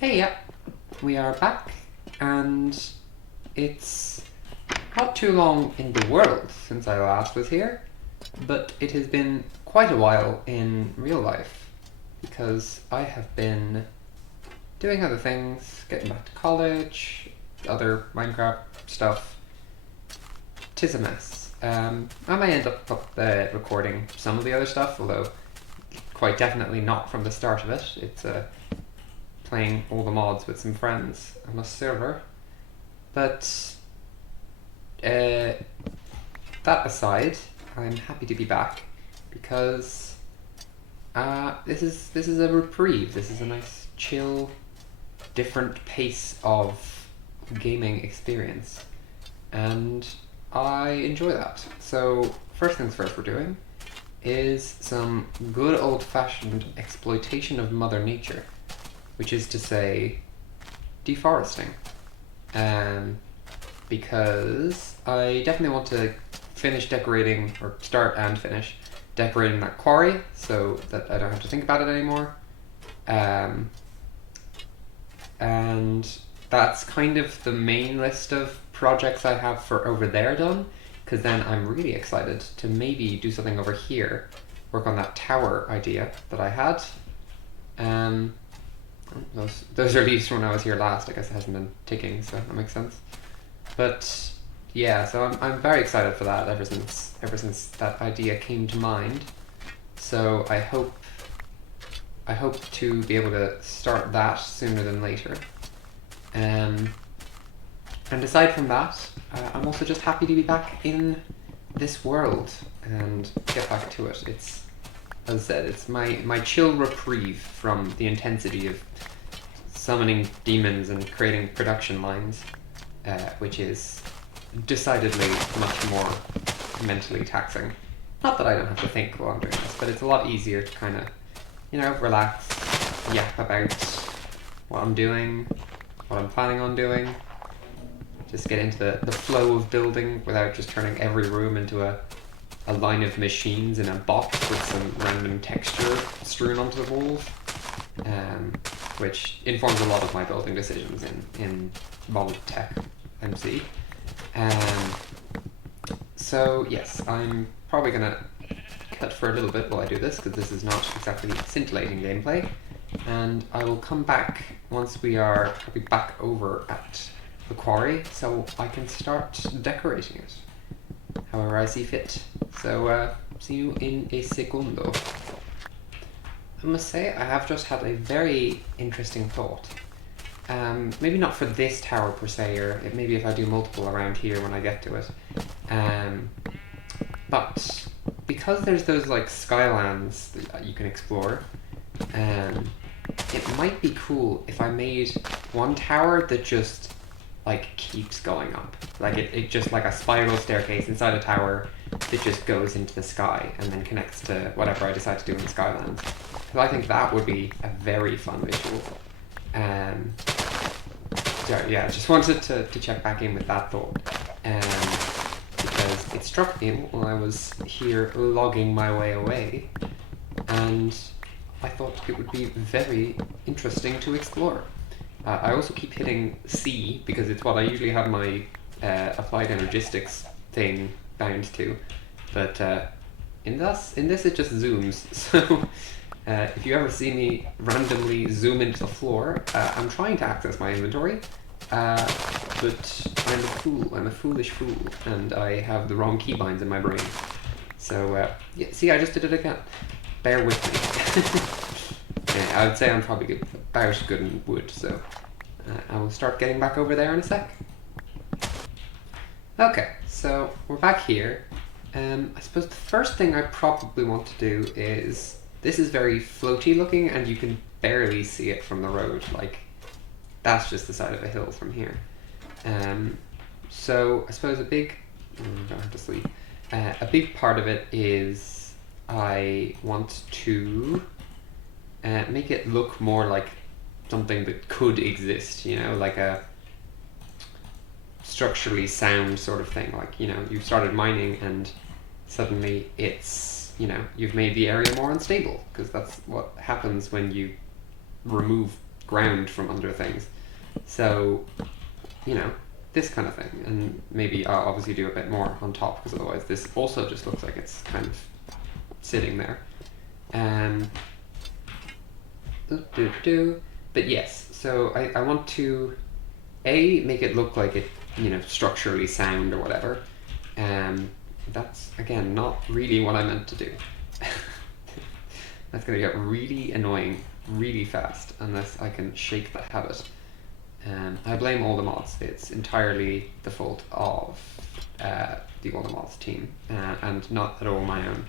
Hey, yeah, we are back, and it's not too long in the world since I last was here, but it has been quite a while in real life because I have been doing other things, getting back to college, other Minecraft stuff. Tis a mess. I may end up recording some of the other stuff, although quite definitely not from the start of it. It's playing all the mods with some friends on a server. But uh, that aside, I'm happy to be back because this is a reprieve. This is a nice, chill, different pace of gaming experience, and I enjoy that. So first things first, we're doing is some good old-fashioned exploitation of Mother Nature, which is to say, deforesting. Um, because I definitely want to finish decorating, or start and finish decorating that quarry so that I don't have to think about it anymore. Um, and that's kind of the main list of projects I have for over there done, because then I'm really excited to maybe do something over here, work on that tower idea that I had. Um, those are leaves from when I was here last. I guess it hasn't been ticking, so that makes sense. But yeah, so I'm very excited for that ever since that idea came to mind. So I hope to be able to start that sooner than later. Um, and aside from that, I'm also just happy to be back in this world and get back to it. It's, as I said, it's my chill reprieve from the intensity of summoning demons and creating production lines, which is decidedly much more mentally taxing. Not that I don't have to think while I'm doing this, but it's a lot easier to kind of, relax, yap about what I'm doing, what I'm planning on doing, just get into the flow of building without just turning every room into a line of machines in a box with some random texture strewn onto the walls, which informs a lot of my building decisions in Mod Tech MC. Um, so yes, I'm probably gonna cut for a little bit while I do this because this is not exactly scintillating gameplay, and I will come back once we are probably back over at the quarry so I can start decorating it however I see fit. So see you in a segundo. I must say I have just had a very interesting thought. Maybe not for this tower per se, or maybe if I do multiple around here when I get to it. But because there's those like skylands that you can explore, it might be cool if I made one tower that just like keeps going up. Like it just like a spiral staircase inside a tower that just goes into the sky and then connects to whatever I decide to do in the Skylands. Because I think that would be a very fun visual. So yeah, I just wanted to check back in with that thought. Because it struck me while I was here logging my way away, and I thought it would be very interesting to explore. I also keep hitting C because it's what I usually have my applied energistics thing bound to, but in this it just zooms. So if you ever see me randomly zoom into the floor, I'm trying to access my inventory, but I'm a fool. I'm a foolish fool, and I have the wrong keybinds in my brain. So yeah, see, I just did it again. Bear with me. Yeah, I would say I'm probably about good in wood, so I will start getting back over there in a sec. Okay, so we're back here. I suppose the first thing I probably want to do is, this is very floaty looking and you can barely see it from the road, like that's just the side of a hill from here. So I suppose don't have to sleep. A big part of it is I want to make it look more like something that could exist, like a structurally sound sort of thing. Like, you've started mining and suddenly it's, you've made the area more unstable, because that's what happens when you remove ground from under things. So, you know, this kind of thing. And maybe I'll obviously do a bit more on top, because otherwise this also just looks like it's kind of sitting there. But yes, so I want to make it look like it, you know, structurally sound or whatever. That's, again, not really what I meant to do. That's gonna get really annoying really fast unless I can shake the habit. I blame all the mods. It's entirely the fault of the All the Mods team, and not at all my own.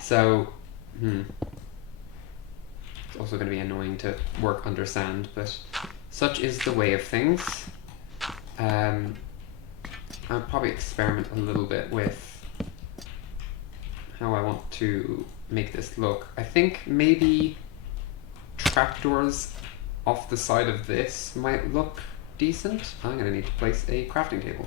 So, it's also going to be annoying to work under sand, but such is the way of things. I'll probably experiment a little bit with how I want to make this look. I think maybe trapdoors off the side of this might look decent. I'm going to need to place a crafting table.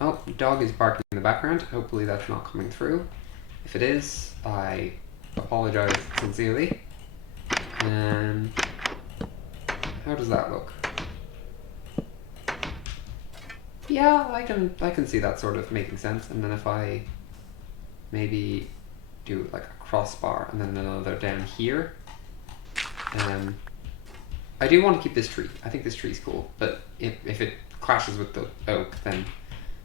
Oh, dog is barking in the background. Hopefully that's not coming through. If it is, I apologize sincerely. How does that look? Yeah, I can see that sort of making sense. And then if I maybe do like a crossbar and then another down here. I do want to keep this tree. I think this tree's cool, but if it clashes with the oak, then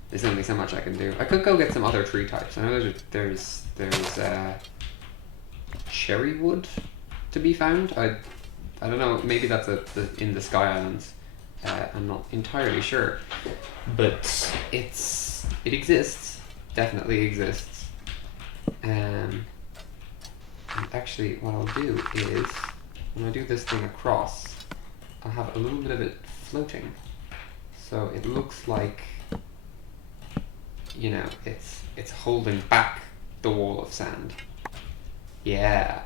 there's only so much I can do. I could go get some other tree types. I know there's cherry wood to be found. I don't know. Maybe that's in the Sky Islands. I'm not entirely sure, but it exists. Definitely exists. And actually, what I'll do is when I do this thing across, I'll have a little bit of it floating, so it looks like, you know, it's holding back the wall of sand. Yeah,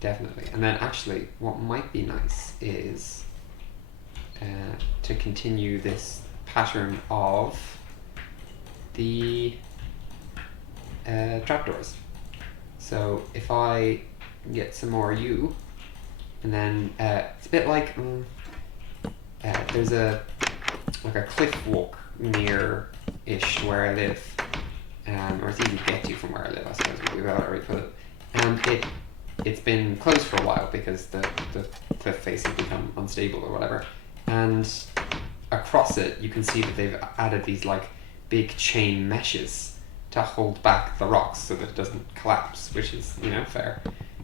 definitely. And then actually, what might be nice is to continue this pattern of the trapdoors. So if I get some more U, and then it's a bit like there's a cliff walk near-ish where I live, or it's easy to get to from where I live, I suppose would be about right put it. And it's been closed for a while because the cliff face has become unstable or whatever. And across it, you can see that they've added these like big chain meshes to hold back the rocks so that it doesn't collapse, which is, you know, fair.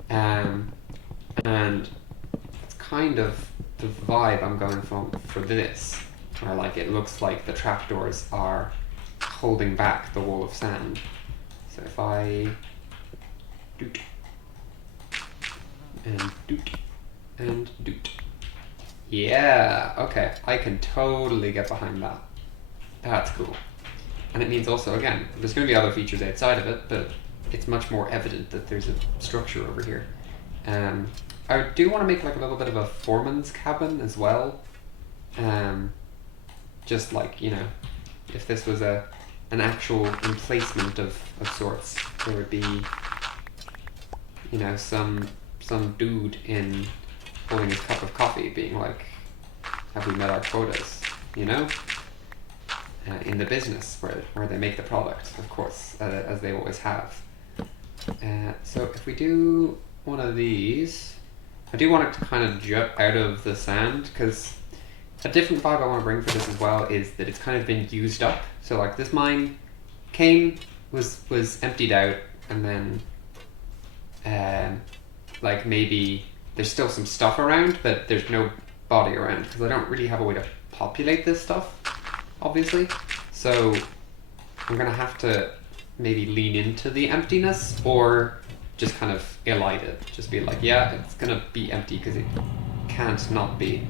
And it's kind of the vibe I'm going for this, where like it looks like the trapdoors are holding back the wall of sand. So if I doot and doot and doot. Yeah, okay, I can totally get behind that. That's cool. And it means also, again, there's going to be other features outside of it, but it's much more evident that there's a structure over here. I do want to make like a little bit of a foreman's cabin as well. Just like, you know, if this was an actual emplacement of sorts, there would be, you know, some dude in holding his cup of coffee being like, have we met our quotas, you know? In the business where they make the product, of course, as they always have. So if we do one of these, I do want it to kind of jut out of the sand, because a different vibe I want to bring for this as well is that it's kind of been used up. So like this mine was emptied out, and then like maybe there's still some stuff around, but there's no body around, because I don't really have a way to populate this stuff, obviously. So I'm gonna have to maybe lean into the emptiness, or just kind of elide it. Just be like, yeah, it's gonna be empty because it can't not be.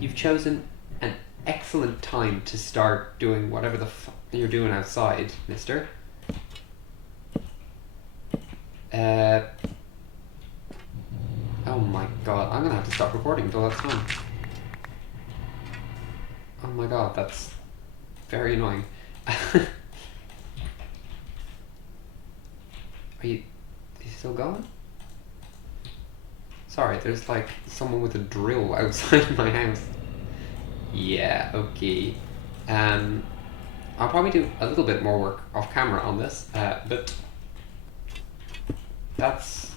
You've chosen an excellent time to start doing whatever the fuck you're doing outside, mister. Oh my god, I'm gonna have to stop recording until that's done. Oh my god, that's very annoying. Are you still going? Sorry, there's like someone with a drill outside my house. Yeah, okay. Um, I'll probably do a little bit more work off camera on this, but that's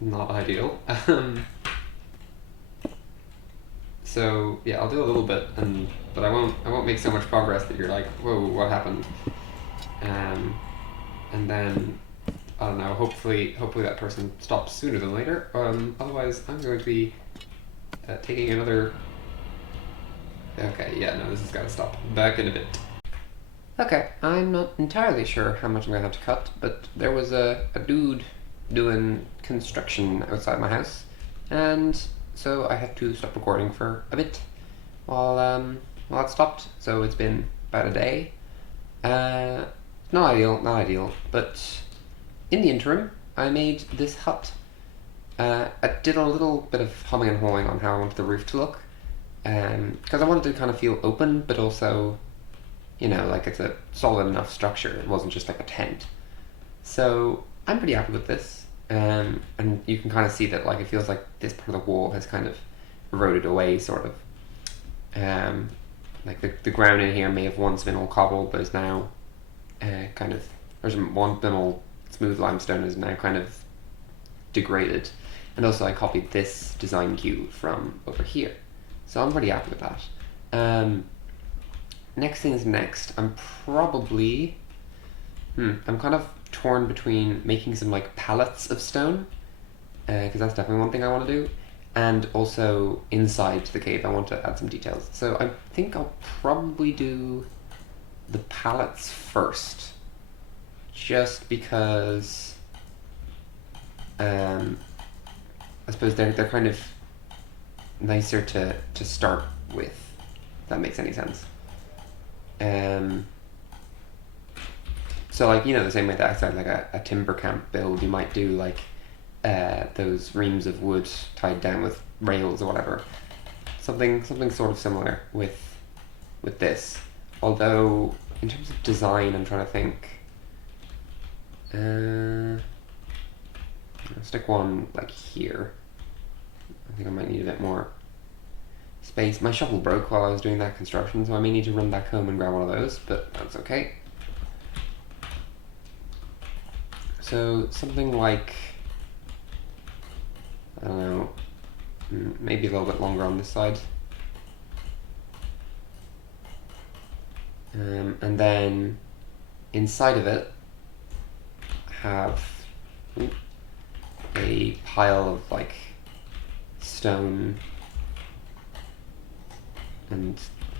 not ideal. So yeah, I'll do a little bit, but I won't make so much progress that you're like, whoa, what happened? And then I don't know. Hopefully that person stops sooner than later. Otherwise, I'm going to be taking another. Okay, yeah, no, this has got to stop. Back in a bit. Okay, I'm not entirely sure how much I'm gonna have to cut, but there was a dude doing construction outside my house, and so I had to stop recording for a bit while it stopped. So it's been about a day. Uh, not ideal, but in the interim, I made this hut. I did a little bit of humming and hawing on how I wanted the roof to look, because I wanted to kind of feel open, but also, like it's a solid enough structure. It wasn't just like a tent. So I'm pretty happy with this. And you can kind of see that like it feels like this part of the wall has kind of eroded away, sort of. Like the ground in here may have once been all cobble, but is now there's one been all smooth limestone is now kind of degraded. And also I copied this design cue from over here. So I'm pretty happy with that. Next thing's next. I'm probably... I'm kind of torn between making some like pallets of stone, because that's definitely one thing I want to do, and also inside the cave I want to add some details. So I think I'll probably do the pallets first, just because I suppose they're kind of nicer to start with, if that makes any sense. So like, the same way that I said like a timber camp build, you might do like those reams of wood tied down with rails or whatever. Something sort of similar with this. Although in terms of design, I'm trying to think. I'll stick one like here. I think I might need a bit more space. My shovel broke while I was doing that construction, so I may need to run back home and grab one of those, but that's okay. So something like, I don't know, maybe a little bit longer on this side. And then inside of it have a pile of like stone and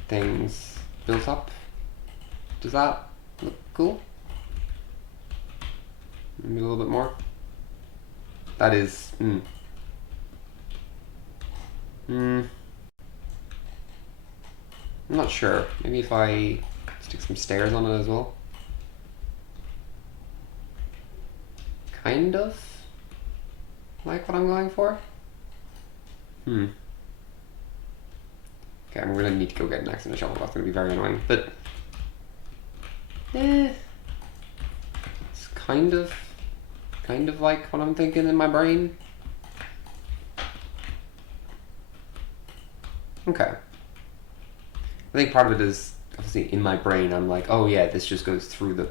things built up. Does that look cool? Maybe a little bit more. That is... I'm not sure. Maybe if I stick some stairs on it as well. Kind of like what I'm going for. Okay, I'm gonna need to go get an axe and a shovel. That's gonna be very annoying, but it's kind of like what I'm thinking in my brain. Okay. I think part of it is obviously in my brain. I'm like, oh yeah, this just goes through the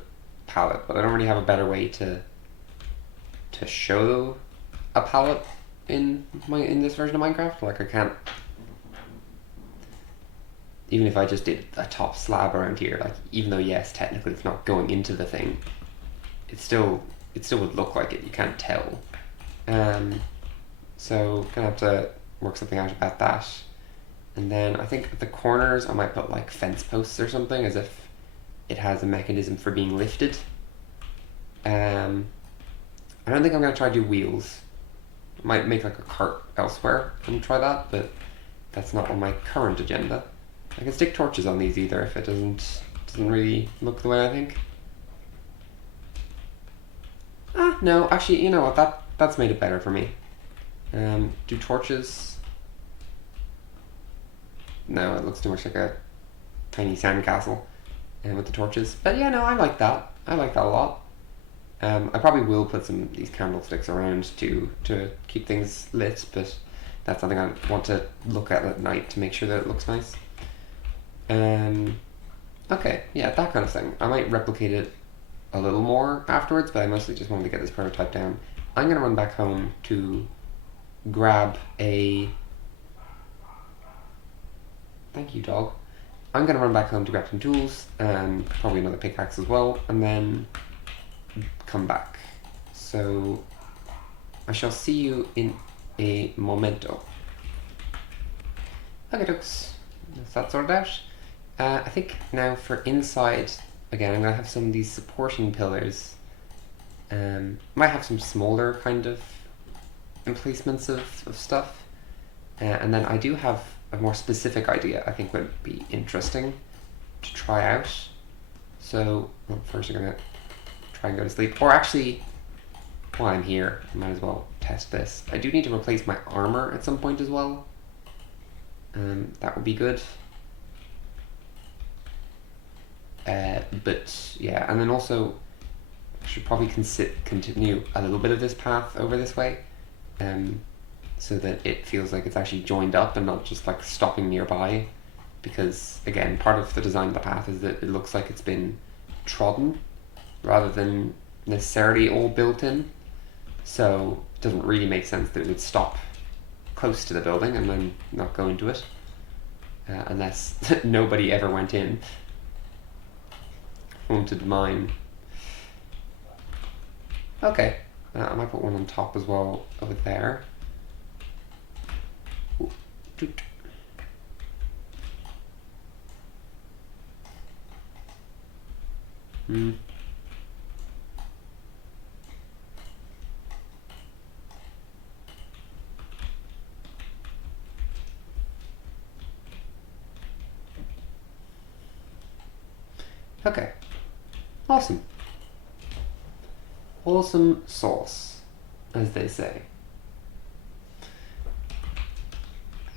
palette, but I don't really have a better way to show a palette in this version of Minecraft. Like I can't, even if I just did a top slab around here, like even though yes, technically it's not going into the thing, it still would look like it. You can't tell. So gonna have to work something out about that. And then I think at the corners I might put like fence posts or something, as if it has a mechanism for being lifted. I don't think I'm gonna try to do wheels. I might make like a cart elsewhere and try that, but that's not on my current agenda. I can stick torches on these either if it doesn't really look the way I think. No, actually, you know what? That's made it better for me. Do torches? No, it looks too much like a tiny sandcastle with the torches. But yeah, no, I like that. I like that a lot. I probably will put some of these candlesticks around to keep things lit, but that's something I want to look at night to make sure that it looks nice. Okay, yeah, that kind of thing. I might replicate it a little more afterwards, but I mostly just wanted to get this prototype down. I'm going to run back home to grab a... Thank you, dog. I'm going to run back home to grab some tools, and probably another pickaxe as well, and then come back. So I shall see you in a momento. Okay, folks, that's that sorted out. I think now for inside, again, I'm going to have some of these supporting pillars. Might have some smaller kind of emplacements of stuff. And then I do have a more specific idea I think would be interesting to try out. So, well, first I'm going to try and go to sleep. Or actually, while I'm here, I might as well test this. I do need to replace my armor at some point as well. That would be good. But yeah, and then also I should probably continue a little bit of this path over this way, so that it feels like it's actually joined up and not just like stopping nearby, because again, part of the design of the path is that it looks like it's been trodden rather than necessarily all built in, so it doesn't really make sense that it would stop close to the building and then not go into it, unless nobody ever went in. Haunted mine. Okay, I might put one on top as well over there. Ooh, doot. Okay. Awesome. Awesome sauce, as they say.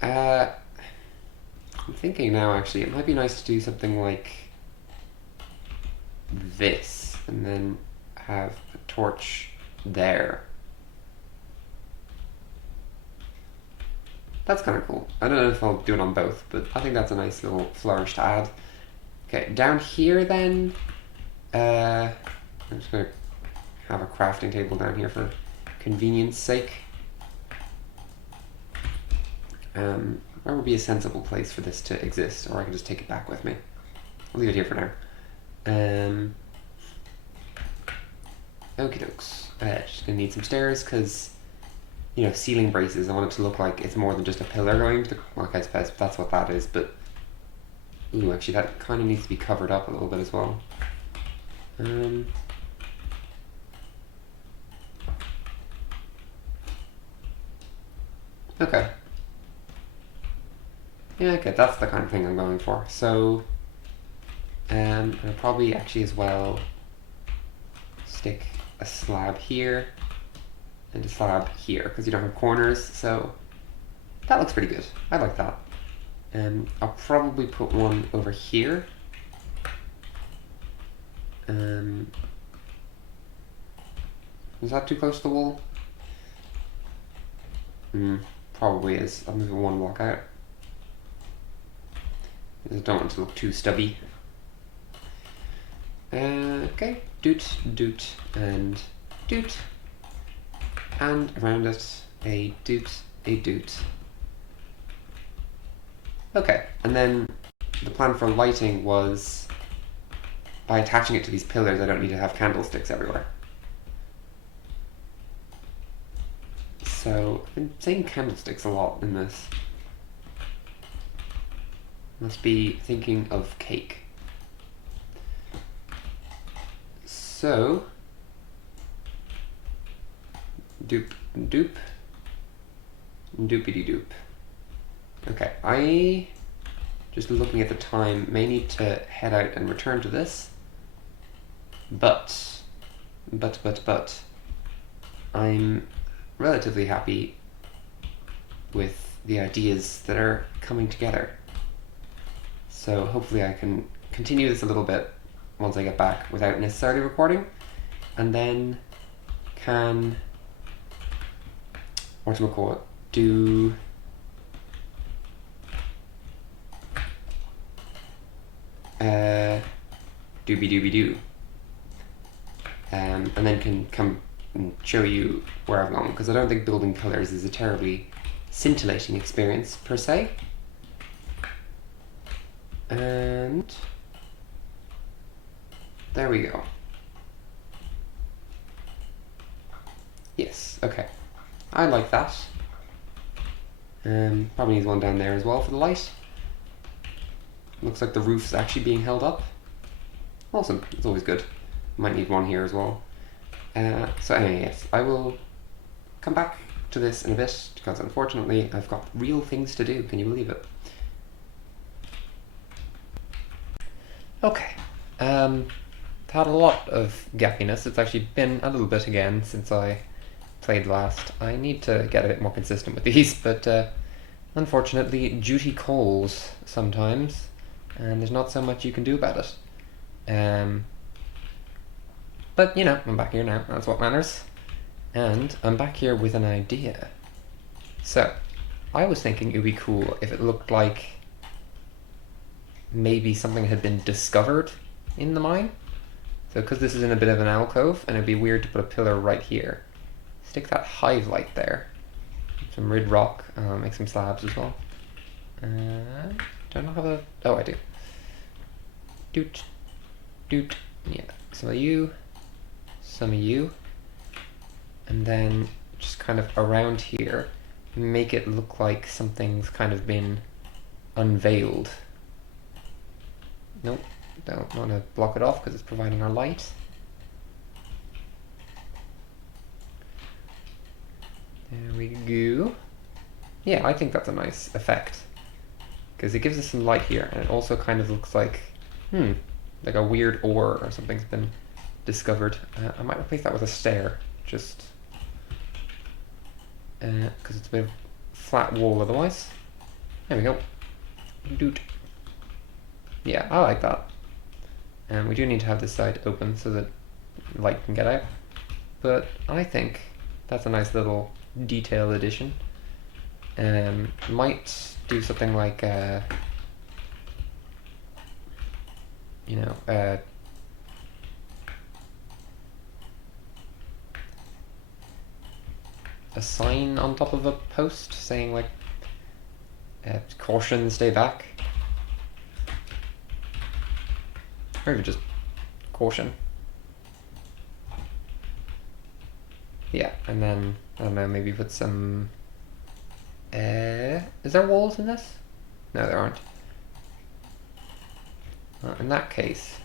I'm thinking now, actually, it might be nice to do something like this, and then have a torch there. That's kind of cool. I don't know if I'll do it on both, but I think that's a nice little flourish to add. Okay, down here then, I'm just going to have a crafting table down here for convenience sake. Where would be a sensible place for this to exist, or I can just take it back with me. I'll leave it here for now. Okie dokes. Just gonna need some stairs because, you know, ceiling braces. I want it to look like it's more than just a pillar going to the. Well, I suppose that's what that is, but. Ooh, actually, that kind of needs to be covered up a little bit as well. Okay. Yeah, okay, that's the kind of thing I'm going for. So, I'll probably actually as well stick a slab here and a slab here, because you don't have corners, so that looks pretty good. I like that. I'll probably put one over here. Is that too close to the wall? Probably is. I'll move it one block out. I don't want it to look too stubby. Okay, doot, doot, and doot. And around it, a doot, a doot. Okay, and then the plan for lighting was, by attaching it to these pillars, I don't need to have candlesticks everywhere. So, I've been saying candlesticks a lot in this. Must be thinking of cake. So, doop, doop, doopity doop. Okay, I, just looking at the time, may need to head out and return to this, but, I'm relatively happy with the ideas that are coming together. So hopefully I can continue this a little bit once I get back without necessarily recording. and then can, whatchamacallit, do doobie doobie doo. And then can come and show you where I've gone, because I don't think building pillars is a terribly scintillating experience per se. And there we go. Yes, okay. I like that. Probably needs one down there as well for the light. Looks like the roof's actually being held up. Awesome, it's always good. Might need one here as well. So anyway, yes, I will come back to this in a bit, because unfortunately I've got real things to do. Can you believe it? Okay. Had a lot of gappiness. It's actually been a little bit again since I played last. I need to get a bit more consistent with these, but unfortunately duty calls sometimes, and there's not so much you can do about it. But you know, I'm back here now, that's what matters. And I'm back here with an idea. So, I was thinking it would be cool if it looked like maybe something had been discovered in the mine. So because this is in a bit of an alcove, and it'd be weird to put a pillar right here. Stick that hive light there. Some red rock, make some slabs as well. Do I not have a... oh, I do. Doot. Doot. Yeah, some of you. Some of you. And then just kind of around here, make it look like something's kind of been unveiled. Nope, don't want to block it off because it's providing our light. There we go. Yeah, I think that's a nice effect, because it gives us some light here, and it also kind of looks like, like a weird ore or something's been discovered. I might replace that with a stair, just because it's a bit of flat wall otherwise. There we go. Doot. Yeah, I like that. And we do need to have this side open so that light can get out. But I think that's a nice little detail addition. Might do something like, you know, a sign on top of a post saying like, caution, stay back. Or even just caution. Yeah, and then, I don't know, maybe put some... is there walls in this? No, there aren't. In that case,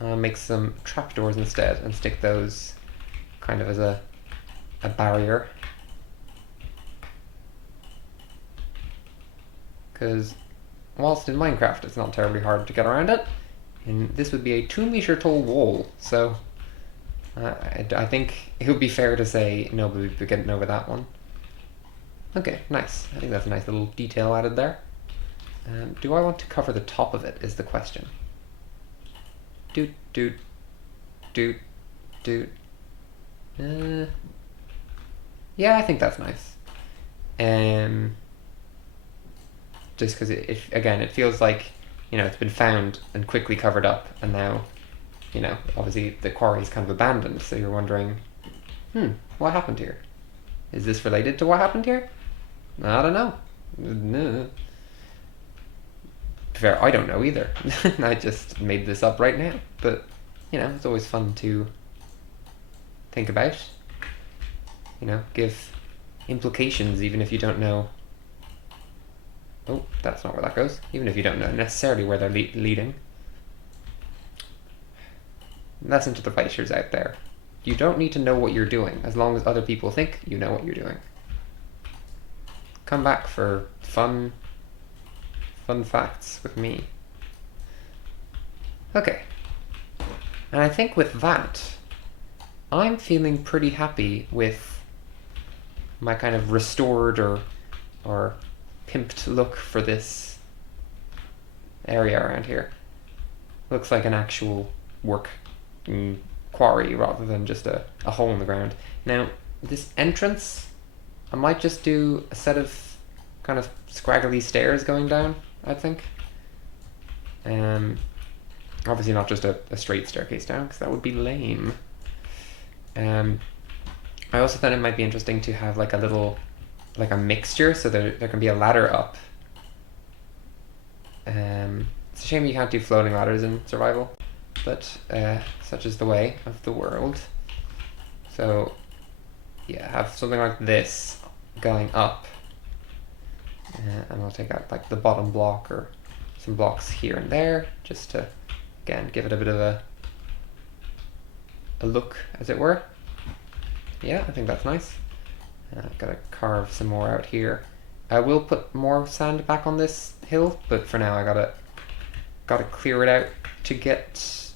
I'll make some trapdoors instead and stick those kind of as a barrier. Because whilst in Minecraft it's not terribly hard to get around it, and this would be a 2-meter tall wall, so I think it would be fair to say nobody would be getting over that one. Okay, nice. I think that's a nice little detail added there. Do I want to cover the top of it is the question. Doot, doot, doot, doot. Yeah, I think that's nice. Just because again, it feels like, you know, it's been found and quickly covered up, and now, you know, obviously the quarry is kind of abandoned, so you're wondering, what happened here? Is this related to what happened here? I don't know. No. Fair, I don't know either. I just made this up right now, but, you know, it's always fun to think about, you know, give implications even if you don't know. Oh, that's not where that goes. Even if you don't know necessarily where they're leading. That's into the fighters out there. You don't need to know what you're doing, as long as other people think you know what you're doing. Come back for fun facts with me. Okay. And I think with that, I'm feeling pretty happy with my kind of restored or pimped look for this area around here. Looks like an actual work quarry rather than just a hole in the ground. Now, this entrance, I might just do a set of kind of scraggly stairs going down, I think. Obviously not just a straight staircase down, because that would be lame. I also thought it might be interesting to have like a little, like a mixture, so there can be a ladder up. It's a shame you can't do floating ladders in survival, but such is the way of the world. So yeah, have something like this going up, and I'll take out like the bottom block or some blocks here and there, just to, again, give it a bit of a look, as it were. Yeah, I think that's nice. Gotta carve some more out here. I will put more sand back on this hill, but for now I gotta clear it out to get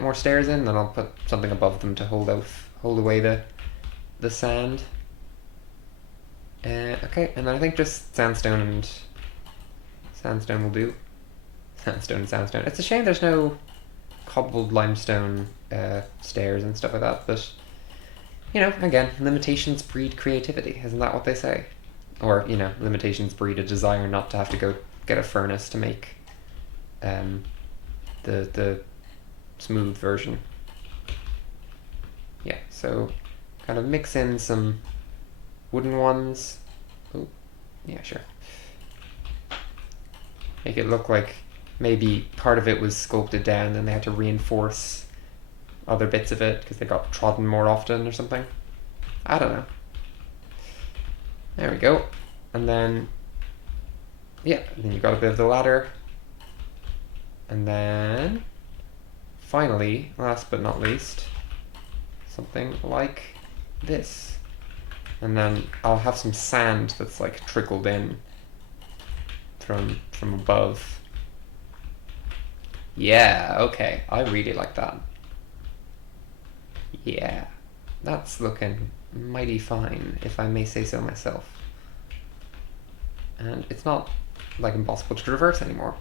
more stairs in, and I'll put something above them to hold away the sand. Okay, and then I think just sandstone will do. Sandstone and sandstone. It's a shame there's no cobbled limestone stairs and stuff like that, but you know, again, limitations breed creativity, isn't that what they say? Or, you know, limitations breed a desire not to have to go get a furnace to make the smooth version. Yeah, so kind of mix in some wooden ones. Oh, yeah, sure. Make it look like maybe part of it was sculpted down and they had to reinforce other bits of it because they got trodden more often or something. I don't know. There we go. And then, yeah, then you got a bit of the ladder. And then, finally, last but not least, something like this. And then I'll have some sand that's like trickled in from above. Yeah, okay, I really like that. Yeah, that's looking mighty fine, if I may say so myself. And it's not like impossible to traverse anymore.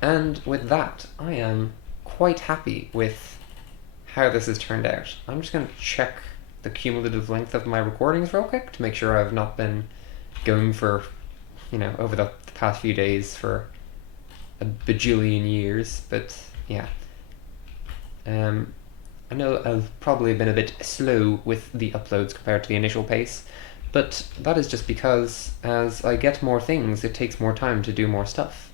And with that, I am quite happy with how this has turned out. I'm just going to check the cumulative length of my recordings real quick to make sure I've not been going for, you know, over the past few days for a bajillion years, but yeah. I know I've probably been a bit slow with the uploads compared to the initial pace, but that is just because as I get more things, it takes more time to do more stuff.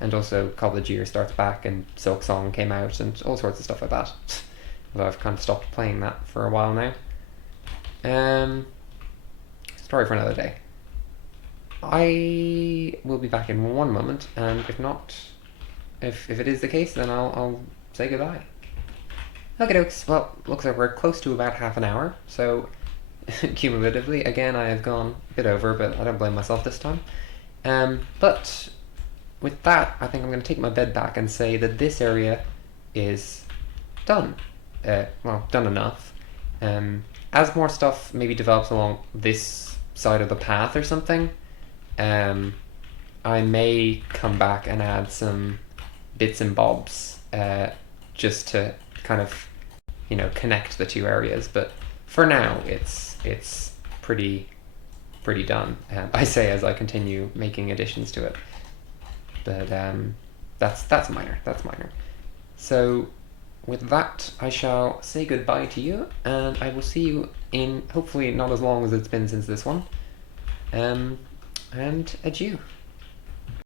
And also College Year starts back and Silk Song came out and all sorts of stuff like that. Although I've kind of stopped playing that for a while now. Story for another day. I will be back in one moment, and if not, if it is the case, then I'll say goodbye. Okay, dokes. Well, looks like we're close to about half an hour, so cumulatively, again, I have gone a bit over, but I don't blame myself this time. But with that, I think I'm going to take my bed back and say that this area is done. Well, done enough. As more stuff maybe develops along this side of the path or something, I may come back and add some bits and bobs just to kind of, you know, connect the two areas. But for now, it's pretty done. I say as I continue making additions to it. But that's minor. That's minor. So with that, I shall say goodbye to you, and I will see you in hopefully not as long as it's been since this one. And adieu.